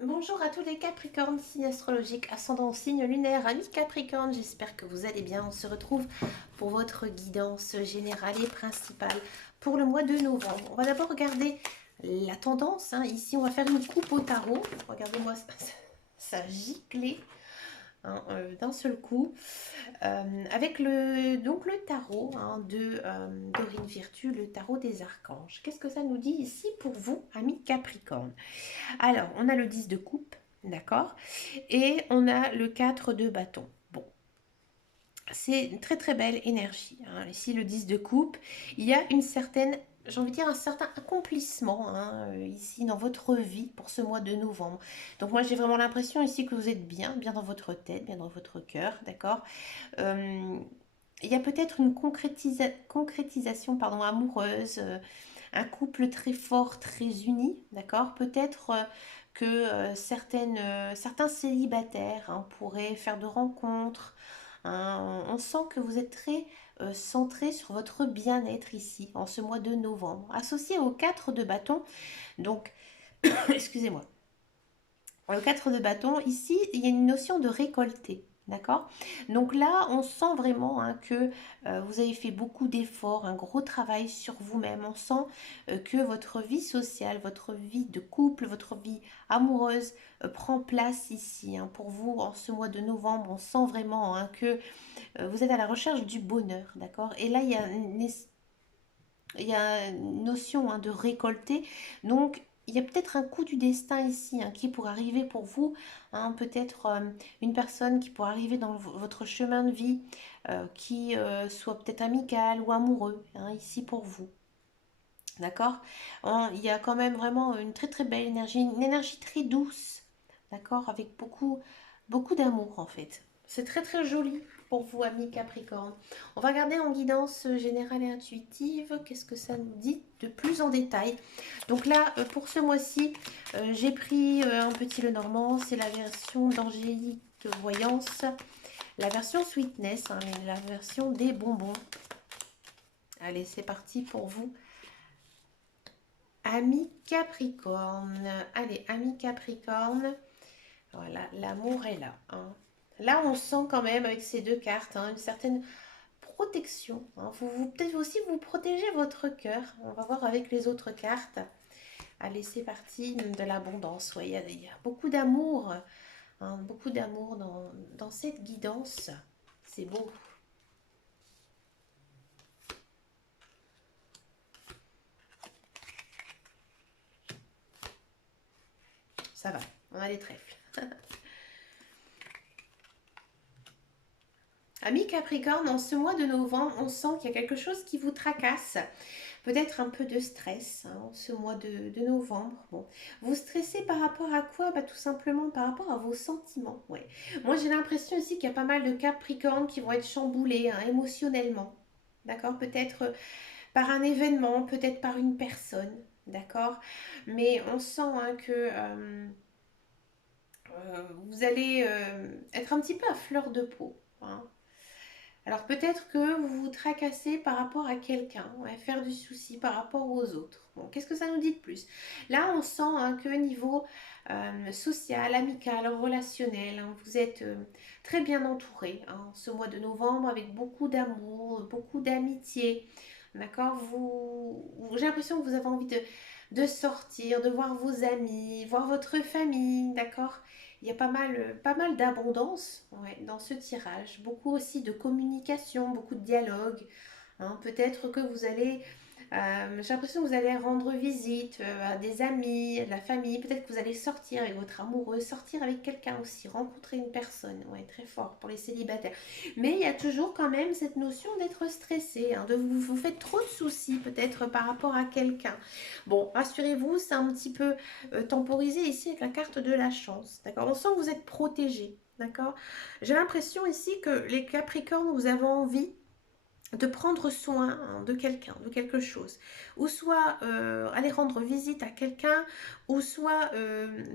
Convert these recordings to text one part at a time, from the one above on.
Bonjour à tous les Capricornes, signe astrologique, ascendant signe lunaire, amis Capricorne, j'espère que vous allez bien. On se retrouve pour votre guidance générale et principale pour le mois de novembre. On va d'abord regarder la tendance, hein. Ici, on va faire une coupe au tarot. Regardez-moi ça gicler, hein, d'un seul coup. Avec le tarot, hein, de Dorine Virtue, le tarot des archanges. Qu'est-ce que ça nous dit ici pour vous, amis Capricorne? Alors, on a le 10 de coupe, d'accord? Et on a le 4 de bâton. Bon, c'est une très très belle énergie, hein. Ici, le 10 de coupe, il y a une certaine, j'ai envie de dire, un certain accomplissement, hein, ici dans votre vie pour ce mois de novembre. Donc moi, j'ai vraiment l'impression ici que vous êtes bien, bien dans votre tête, bien dans votre cœur, d'accord? Euh, il y a peut-être une concrétisation, pardon, amoureuse, un couple très fort, très uni, d'accord? Peut-être que certains célibataires, hein, pourraient faire de rencontres, hein. On sent que vous êtes très centré sur votre bien-être ici, en ce mois de novembre, associé au 4 de bâton. Donc, excusez-moi. Le 4 de bâton, ici, il y a une notion de récolter. D'accord? Donc là, on sent vraiment, hein, que vous avez fait beaucoup d'efforts, un gros travail sur vous-même. On sent que votre vie sociale, votre vie de couple, votre vie amoureuse prend place ici, hein. Pour vous, en ce mois de novembre, on sent vraiment, hein, que vous êtes à la recherche du bonheur. D'accord? Et là, il y a une notion, hein, de récolter. Donc, il y a peut-être un coup du destin ici, hein, qui pourrait arriver pour vous, hein, peut-être une personne qui pourrait arriver dans votre chemin de vie, qui soit peut-être amical ou amoureux, hein, ici pour vous. D'accord? Il y a quand même vraiment une très très belle énergie, une énergie très douce, d'accord? Avec beaucoup, beaucoup d'amour en fait. C'est très très joli pour vous, amis Capricorne. On va regarder en guidance générale et intuitive, qu'est-ce que ça nous dit de plus en détail. Donc là, pour ce mois-ci, j'ai pris un petit Lenormand, c'est la version d'Angélique Voyance, la version Sweetness, hein, la version des bonbons. Allez, c'est parti pour vous. Ami Capricorne. Allez, ami Capricorne. Voilà, l'amour est là, hein. Là, on sent quand même avec ces deux cartes, hein, une certaine protection, hein. Peut-être aussi vous protéger votre cœur. On va voir avec les autres cartes. Allez, c'est parti, de l'abondance. Ouais, il y a beaucoup d'amour, hein, beaucoup d'amour dans cette guidance. C'est beau. Ça va, on a les trèfles. Ami Capricorne, en ce mois de novembre, on sent qu'il y a quelque chose qui vous tracasse. Peut-être un peu de stress, hein, en ce mois de novembre. Bon. Vous stressez par rapport à quoi? Bah, tout simplement par rapport à vos sentiments. Ouais. Moi, j'ai l'impression aussi qu'il y a pas mal de Capricornes qui vont être chamboulés, hein, émotionnellement. D'accord? Peut-être par un événement, peut-être par une personne. D'accord? Mais on sent, hein, que vous allez être un petit peu à fleur de peau, hein. Alors peut-être que vous vous tracassez par rapport à quelqu'un, ouais, faire du souci par rapport aux autres. Bon, qu'est-ce que ça nous dit de plus? Là, on sent, hein, que niveau social, amical, relationnel, hein, vous êtes très bien entouré, hein, ce mois de novembre avec beaucoup d'amour, beaucoup d'amitié. D'accord? J'ai l'impression que vous avez envie de sortir, de voir vos amis, voir votre famille. D'accord? Il y a pas mal d'abondance, ouais, dans ce tirage. Beaucoup aussi de communication, beaucoup de dialogue, hein. Peut-être que vous allez, j'ai l'impression que vous allez rendre visite à des amis, à de la famille. Peut-être que vous allez sortir avec votre amoureux, sortir avec quelqu'un aussi, rencontrer une personne. Ouais, très fort pour les célibataires. Mais il y a toujours quand même cette notion d'être stressé, hein, de vous faites trop de soucis peut-être par rapport à quelqu'un. Bon, rassurez-vous, c'est un petit peu temporisé ici avec la carte de la chance. D'accord? On sent que vous êtes protégé. D'accord? J'ai l'impression ici que les Capricornes, vous avez envie de prendre soin, hein, de quelqu'un, de quelque chose. Ou soit aller rendre visite à quelqu'un, ou soit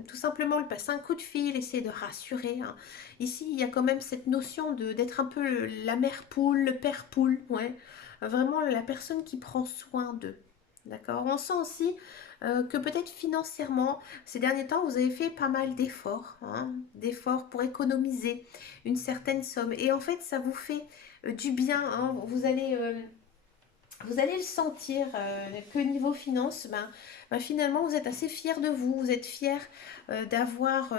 tout simplement lui passer un coup de fil, essayer de rassurer, hein. Ici, il y a quand même cette notion d'être un peu la mère poule, le père poule, ouais. Vraiment la personne qui prend soin d'eux. D'accord? On sent aussi que peut-être financièrement, ces derniers temps, vous avez fait pas mal d'efforts, hein, d'efforts pour économiser une certaine somme. Et en fait, ça vous fait du bien, hein. Vous allez le sentir que niveau finance, finalement, vous êtes assez fier de vous. Vous êtes fier d'avoir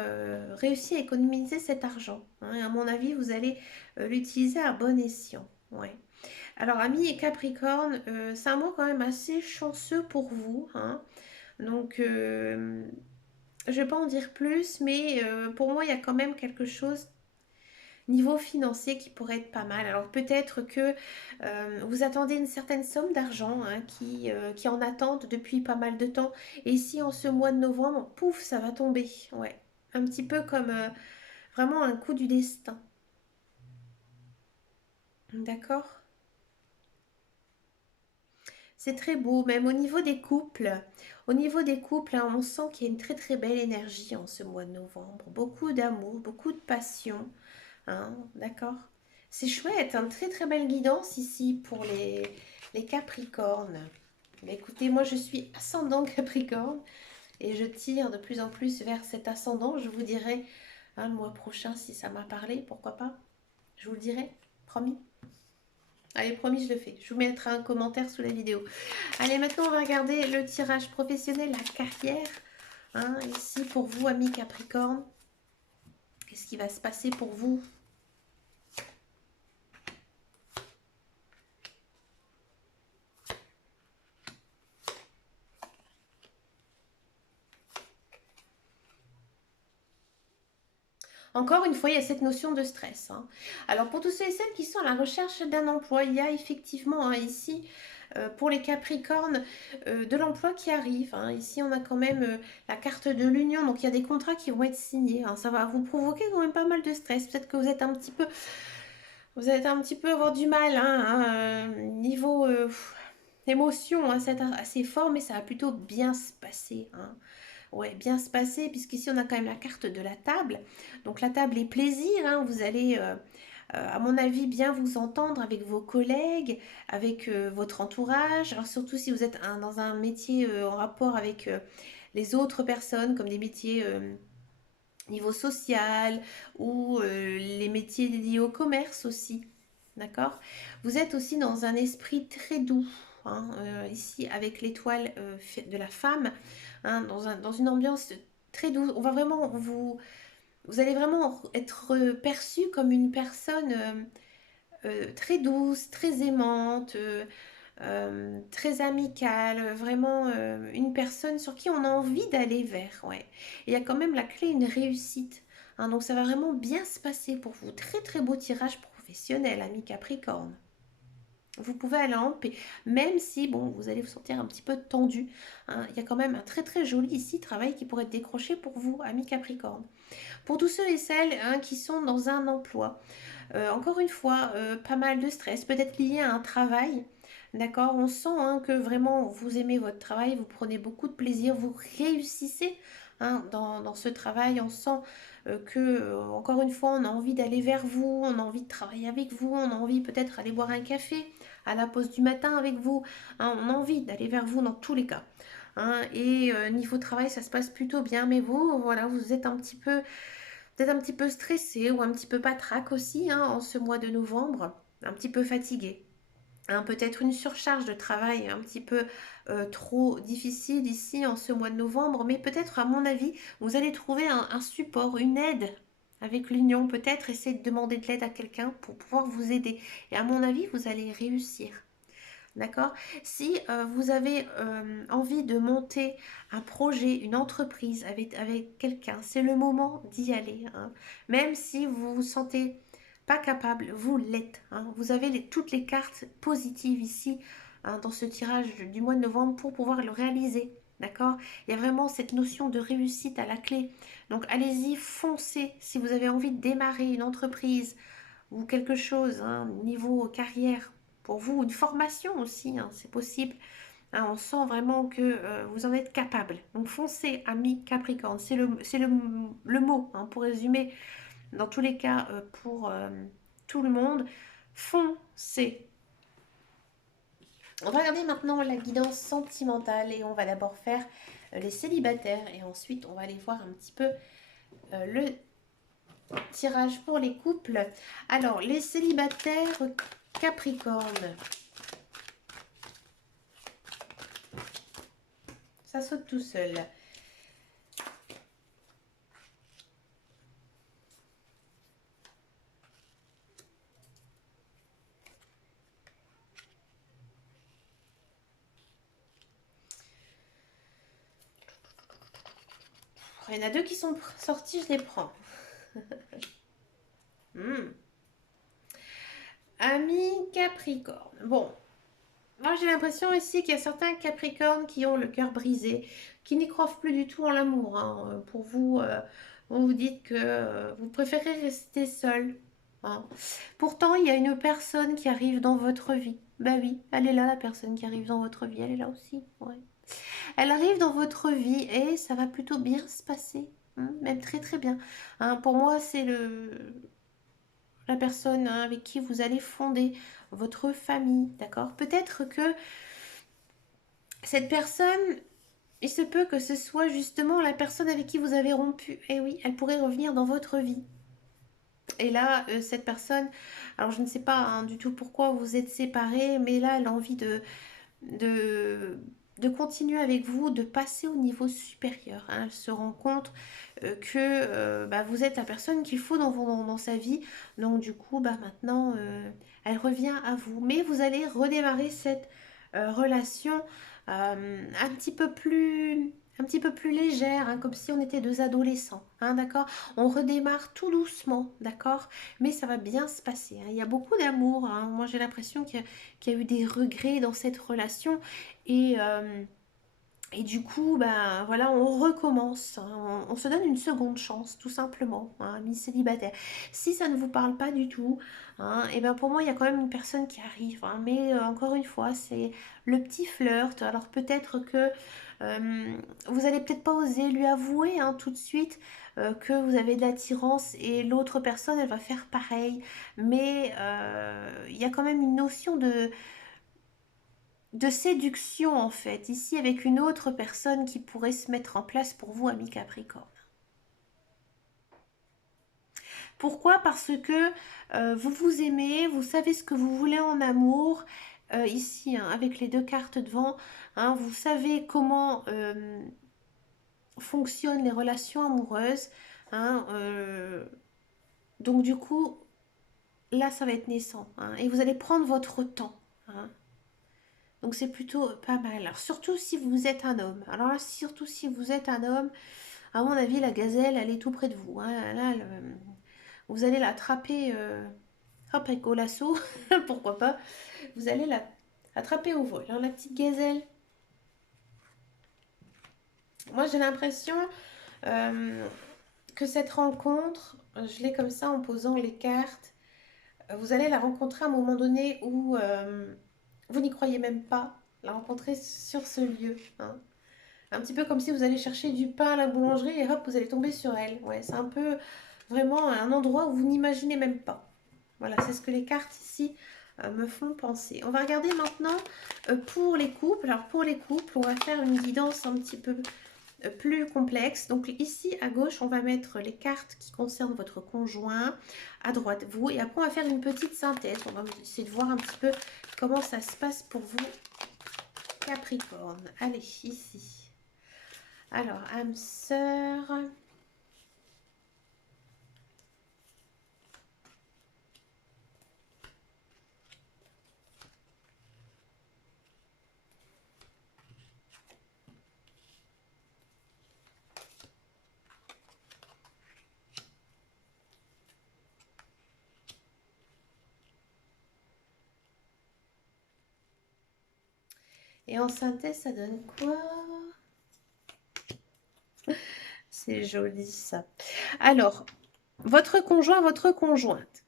réussi à économiser cet argent, hein. Et à mon avis, vous allez l'utiliser à bon escient. Ouais. Alors, Amis et Capricorne, c'est un mot quand même assez chanceux pour vous, hein. Donc, je ne vais pas en dire plus, mais pour moi, il y a quand même quelque chose niveau financier qui pourrait être pas mal. Alors peut-être que vous attendez une certaine somme d'argent, hein, qui est en attente depuis pas mal de temps. Et ici, en ce mois de novembre, pouf, ça va tomber. Ouais. Un petit peu comme vraiment un coup du destin. D'accord? C'est très beau, même au niveau des couples. Au niveau des couples, hein, on sent qu'il y a une très très belle énergie en ce mois de novembre. Beaucoup d'amour, beaucoup de passion. Hein, d'accord. C'est chouette, hein, très très belle guidance ici pour les Capricornes. Mais écoutez, moi je suis ascendant Capricorne et je tire de plus en plus vers cet ascendant. Je vous dirai hein, le mois prochain si ça m'a parlé, pourquoi pas. Je vous le dirai, promis. Allez, promis, je le fais. Je vous mettrai un commentaire sous la vidéo. Allez, maintenant on va regarder le tirage professionnel, la carrière. Hein, ici pour vous, amis Capricorne. Qu'est-ce qui va se passer pour vous? Encore une fois, il y a cette notion de stress, hein. Alors, pour tous ceux et celles qui sont à la recherche d'un emploi, il y a effectivement hein, ici, pour les Capricornes, de l'emploi qui arrive, hein. Ici, on a quand même la carte de l'union, donc il y a des contrats qui vont être signés, hein. Ça va vous provoquer quand même pas mal de stress. Peut-être que vous êtes un petit peu avoir du mal, hein, niveau émotion, hein, c'est assez fort, mais ça va plutôt bien se passer, hein. Ouais, bien se passer, puisqu'ici on a quand même la carte de la table. Donc la table est plaisir, hein. Vous allez, à mon avis, bien vous entendre avec vos collègues, avec votre entourage. Alors surtout si vous êtes dans un métier en rapport avec les autres personnes, comme des métiers niveau social ou les métiers liés au commerce aussi. D'accord? Vous êtes aussi dans un esprit très doux, hein, ici avec l'étoile de la femme, hein, dans une ambiance très douce. On va vraiment vous allez vraiment être perçu comme une personne très douce, très aimante, très amicale, vraiment une personne sur qui on a envie d'aller vers. Ouais. Et il y a quand même la clé, une réussite, hein, donc ça va vraiment bien se passer pour vous. Très très beau tirage professionnel, ami Capricorne. Vous pouvez aller en paix, même si bon, vous allez vous sentir un petit peu tendu, hein. Il y a quand même un très très joli ici travail qui pourrait être décroché pour vous, ami Capricorne. Pour tous ceux et celles hein, qui sont dans un emploi, encore une fois, pas mal de stress, peut-être lié à un travail. D'accord, on sent hein, que vraiment vous aimez votre travail, vous prenez beaucoup de plaisir, vous réussissez hein, dans ce travail. On sent que, encore une fois, on a envie d'aller vers vous, on a envie de travailler avec vous, on a envie peut-être aller boire un café à la pause du matin avec vous, hein, on a envie d'aller vers vous dans tous les cas, hein. Et niveau travail, ça se passe plutôt bien, mais vous, voilà, vous êtes un petit peu peut-être un petit peu stressé ou un petit peu patraque aussi hein, en ce mois de novembre, un petit peu fatigué. Hein, peut-être une surcharge de travail un petit peu trop difficile ici en ce mois de novembre, mais peut-être à mon avis, vous allez trouver un support, une aide avec l'union, peut-être essayer de demander de l'aide à quelqu'un pour pouvoir vous aider. Et à mon avis, vous allez réussir. D'accord? Si vous avez envie de monter un projet, une entreprise avec quelqu'un, c'est le moment d'y aller, hein. Même si vous vous sentez pas capable, vous l'êtes, hein. Vous avez toutes les cartes positives ici hein, dans ce tirage du mois de novembre pour pouvoir le réaliser. D'accord? Il y a vraiment cette notion de réussite à la clé. Donc allez-y, foncez si vous avez envie de démarrer une entreprise ou quelque chose, hein, niveau carrière pour vous, une formation aussi, hein, c'est possible. Hein, on sent vraiment que vous en êtes capable. Donc foncez, ami Capricorne, le mot hein, pour résumer, dans tous les cas, pour tout le monde, foncez. On va regarder maintenant la guidance sentimentale et on va d'abord faire les célibataires et ensuite on va aller voir un petit peu le tirage pour les couples. Alors, les célibataires Capricorne. Ça saute tout seul. Il y en a deux qui sont sortis, je les prends. Ami Capricorne. Bon, moi j'ai l'impression ici qu'il y a certains Capricornes qui ont le cœur brisé, qui n'y croient plus du tout en l'amour. Hein. Pour vous, vous dites que vous préférez rester seul. Hein. Pourtant, il y a une personne qui arrive dans votre vie. Bah oui, elle est là, la personne qui arrive dans votre vie, elle est là aussi. Ouais. Elle arrive dans votre vie et ça va plutôt bien se passer. Hein, même très très bien. Hein, pour moi, c'est la personne avec qui vous allez fonder votre famille, d'accord? Peut-être que cette personne, il se peut que ce soit justement la personne avec qui vous avez rompu. Et oui, elle pourrait revenir dans votre vie. Et là, cette personne, alors je ne sais pas hein, du tout pourquoi vous êtes séparés, mais là, elle a envie de, de continuer avec vous, de passer au niveau supérieur. Hein. Elle se rend compte que bah, vous êtes la personne qu'il faut dans sa vie. Donc du coup, bah, maintenant, elle revient à vous. Mais vous allez redémarrer cette relation un petit peu plus légère, hein, comme si on était deux adolescents, hein, d'accord? On redémarre tout doucement, d'accord? Mais ça va bien se passer. Hein. Il y a beaucoup d'amour. Hein. Moi, j'ai l'impression qu'il y a eu des regrets dans cette relation et du coup, ben voilà, on recommence. Hein. On se donne une seconde chance, tout simplement, hein, amis célibataires. Si ça ne vous parle pas du tout, hein, et ben pour moi, il y a quand même une personne qui arrive. Hein, mais encore une fois, c'est le petit flirt. Alors peut-être que vous allez peut-être pas oser lui avouer hein, tout de suite que vous avez de l'attirance et l'autre personne, elle va faire pareil. Mais il y a quand même une notion de séduction en fait, ici avec une autre personne qui pourrait se mettre en place pour vous, ami Capricorne. Pourquoi? Parce que vous vous aimez, vous savez ce que vous voulez en amour. Ici, hein, avec les deux cartes devant, hein, vous savez comment fonctionnent les relations amoureuses. Hein, donc du coup, là, ça va être naissant. Hein, et vous allez prendre votre temps. Hein. Donc c'est plutôt pas mal. Alors surtout si vous êtes un homme. Alors là, surtout si vous êtes un homme, à mon avis, la gazelle, elle est tout près de vous. Hein. Là, vous allez l'attraper hop, avec au lasso, pourquoi pas. Vous allez l'attraper au vol. Alors la petite gazelle, moi j'ai l'impression que cette rencontre, je l'ai comme ça en posant les cartes, vous allez la rencontrer à un moment donné où vous n'y croyez même pas, la rencontrer sur ce lieu. Hein. Un petit peu comme si vous allez chercher du pain à la boulangerie et hop, vous allez tomber sur elle. Ouais, c'est un peu vraiment un endroit où vous n'imaginez même pas. Voilà, c'est ce que les cartes ici me font penser. On va regarder maintenant pour les couples. Alors pour les couples, on va faire une guidance un petit peu plus complexe. Donc ici à gauche, on va mettre les cartes qui concernent votre conjoint, à droite vous, et après on va faire une petite synthèse. On va essayer de voir un petit peu comment ça se passe pour vous, Capricorne. Allez, ici. Alors, âme sœur. Et en synthèse, ça donne quoi? C'est joli ça. Alors, votre conjoint, votre conjointe.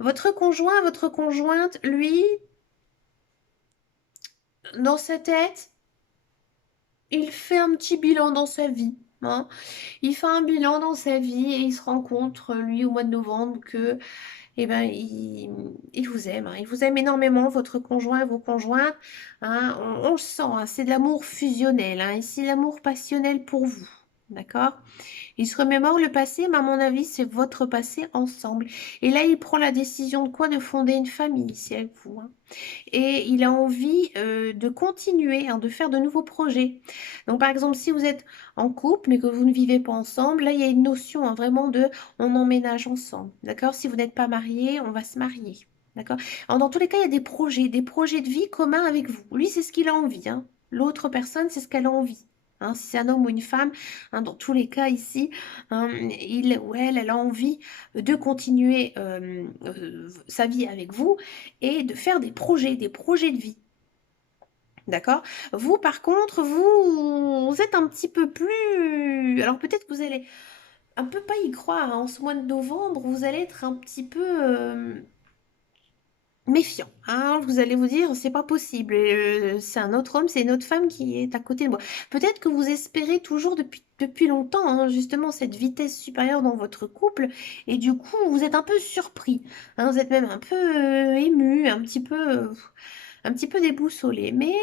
Votre conjoint, votre conjointe, lui, dans sa tête, il fait un petit bilan dans sa vie. Hein. Il fait un bilan dans sa vie et il se rend compte, lui, au mois de novembre, que eh ben, il vous aime, hein. Il vous aime énormément, votre conjoint, vos conjointes, hein. On le sent, hein, c'est de l'amour fusionnel, hein, ici l'amour passionnel pour vous. D'accord? Il se remémore le passé, mais à mon avis, c'est votre passé ensemble. Et là, il prend la décision de quoi? De fonder une famille, c'est avec vous, hein. Et il a envie de continuer, hein, de faire de nouveaux projets. Donc, par exemple, si vous êtes en couple, mais que vous ne vivez pas ensemble, là, il y a une notion, hein, vraiment de on emménage ensemble. D'accord? Si vous n'êtes pas marié, on va se marier. D'accord? Alors, dans tous les cas, il y a des projets de vie communs avec vous. Lui, c'est ce qu'il a envie, hein. L'autre personne, c'est ce qu'elle a envie. Hein, si c'est un homme ou une femme, hein, dans tous les cas ici, hein, il ou elle a envie de continuer sa vie avec vous et de faire des projets de vie. D'accord? Vous, par contre, vous êtes un petit peu plus... Alors peut-être que vous allez un peu pas y croire, hein. En ce mois de novembre, vous allez être un petit peu méfiant, hein. Vous allez vous dire, c'est pas possible. C'est un autre homme, c'est une autre femme qui est à côté de moi. Peut-être que vous espérez toujours depuis longtemps, hein, justement, cette vitesse supérieure dans votre couple. Et du coup, vous êtes un peu surpris, hein. Vous êtes même un peu ému, un petit peu déboussolé. Mais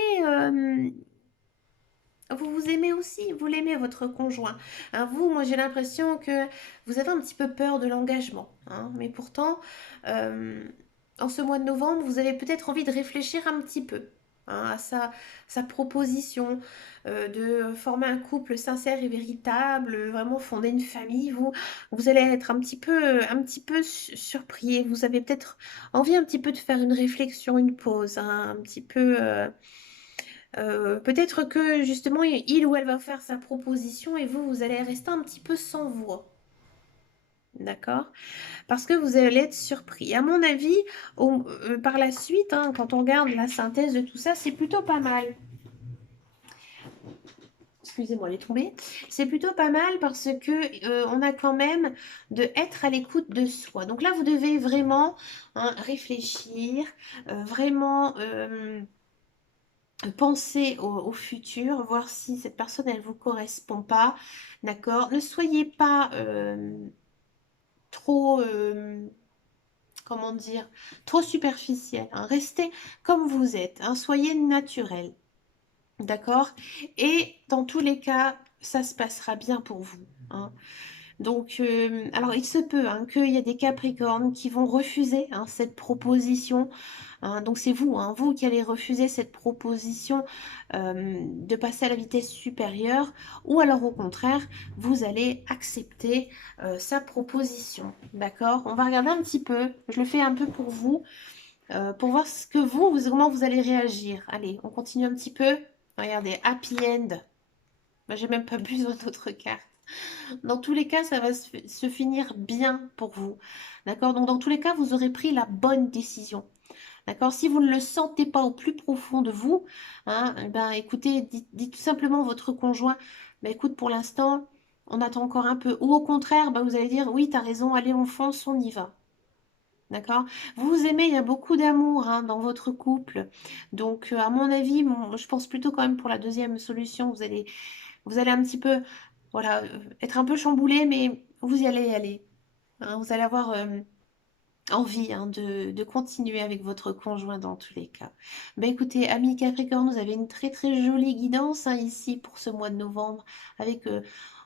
vous vous aimez aussi, vous l'aimez, votre conjoint. Hein, vous, moi, j'ai l'impression que vous avez un petit peu peur de l'engagement, hein. Mais pourtant, euh, en ce mois de novembre, vous avez peut-être envie de réfléchir un petit peu, hein, à sa proposition de former un couple sincère et véritable, vraiment fonder une famille. Vous allez être un petit peu surpris. Vous avez peut-être envie un petit peu de faire une réflexion, une pause, hein, un petit peu... peut-être que justement il ou elle va faire sa proposition et vous allez rester un petit peu sans voix. D'accord? Parce que vous allez être surpris. À mon avis, par la suite, hein, quand on regarde la synthèse de tout ça, c'est plutôt pas mal. Excusez-moi, elle est tombée. C'est plutôt pas mal parce que on a quand même de être à l'écoute de soi. Donc là, vous devez vraiment, hein, réfléchir, vraiment penser au futur, voir si cette personne, elle vous correspond pas, d'accord? Ne soyez pas trop, comment dire, trop superficiel, hein. Restez comme vous êtes, hein. Soyez naturel, d'accord? Et dans tous les cas, ça se passera bien pour vous, hein. Donc, alors il se peut, hein, qu'il y ait des Capricornes qui vont refuser, hein, cette proposition, hein. Donc c'est vous, hein, vous qui allez refuser cette proposition de passer à la vitesse supérieure, ou alors au contraire, vous allez accepter sa proposition. D'accord? On va regarder un petit peu, je le fais un peu pour voir ce que comment vous allez réagir. Allez, on continue un petit peu. Regardez, happy end. Moi, j'ai même pas besoin d'autres cartes. Dans tous les cas, ça va se finir bien pour vous. D'accord? Donc, dans tous les cas, vous aurez pris la bonne décision. D'accord? Si vous ne le sentez pas au plus profond de vous, hein, eh ben, écoutez, dites tout simplement à votre conjoint, ben, écoute, pour l'instant, on attend encore un peu. Ou au contraire, ben, vous allez dire, oui, tu as raison, allez, on fonce, on y va. D'accord? Vous vous aimez, il y a beaucoup d'amour, hein, dans votre couple. Donc, à mon avis, je pense plutôt quand même pour la deuxième solution, vous allez un petit peu, voilà, être un peu chamboulé, mais vous y allez y aller, hein. Vous allez avoir envie, hein, de continuer avec votre conjoint dans tous les cas. Ben écoutez, amis Capricorne, vous avez une très très jolie guidance, hein, ici pour ce mois de novembre, avec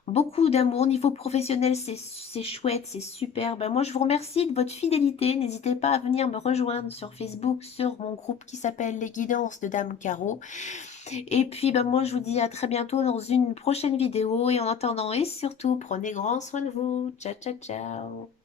beaucoup d'amour. Niveau professionnel, c'est chouette, c'est super. Ben moi, je vous remercie de votre fidélité. N'hésitez pas à venir me rejoindre sur Facebook, sur mon groupe qui s'appelle Les Guidances de Dame Caro. Et puis, ben moi, je vous dis à très bientôt dans une prochaine vidéo. Et en attendant, et surtout, prenez grand soin de vous. Ciao, ciao, ciao.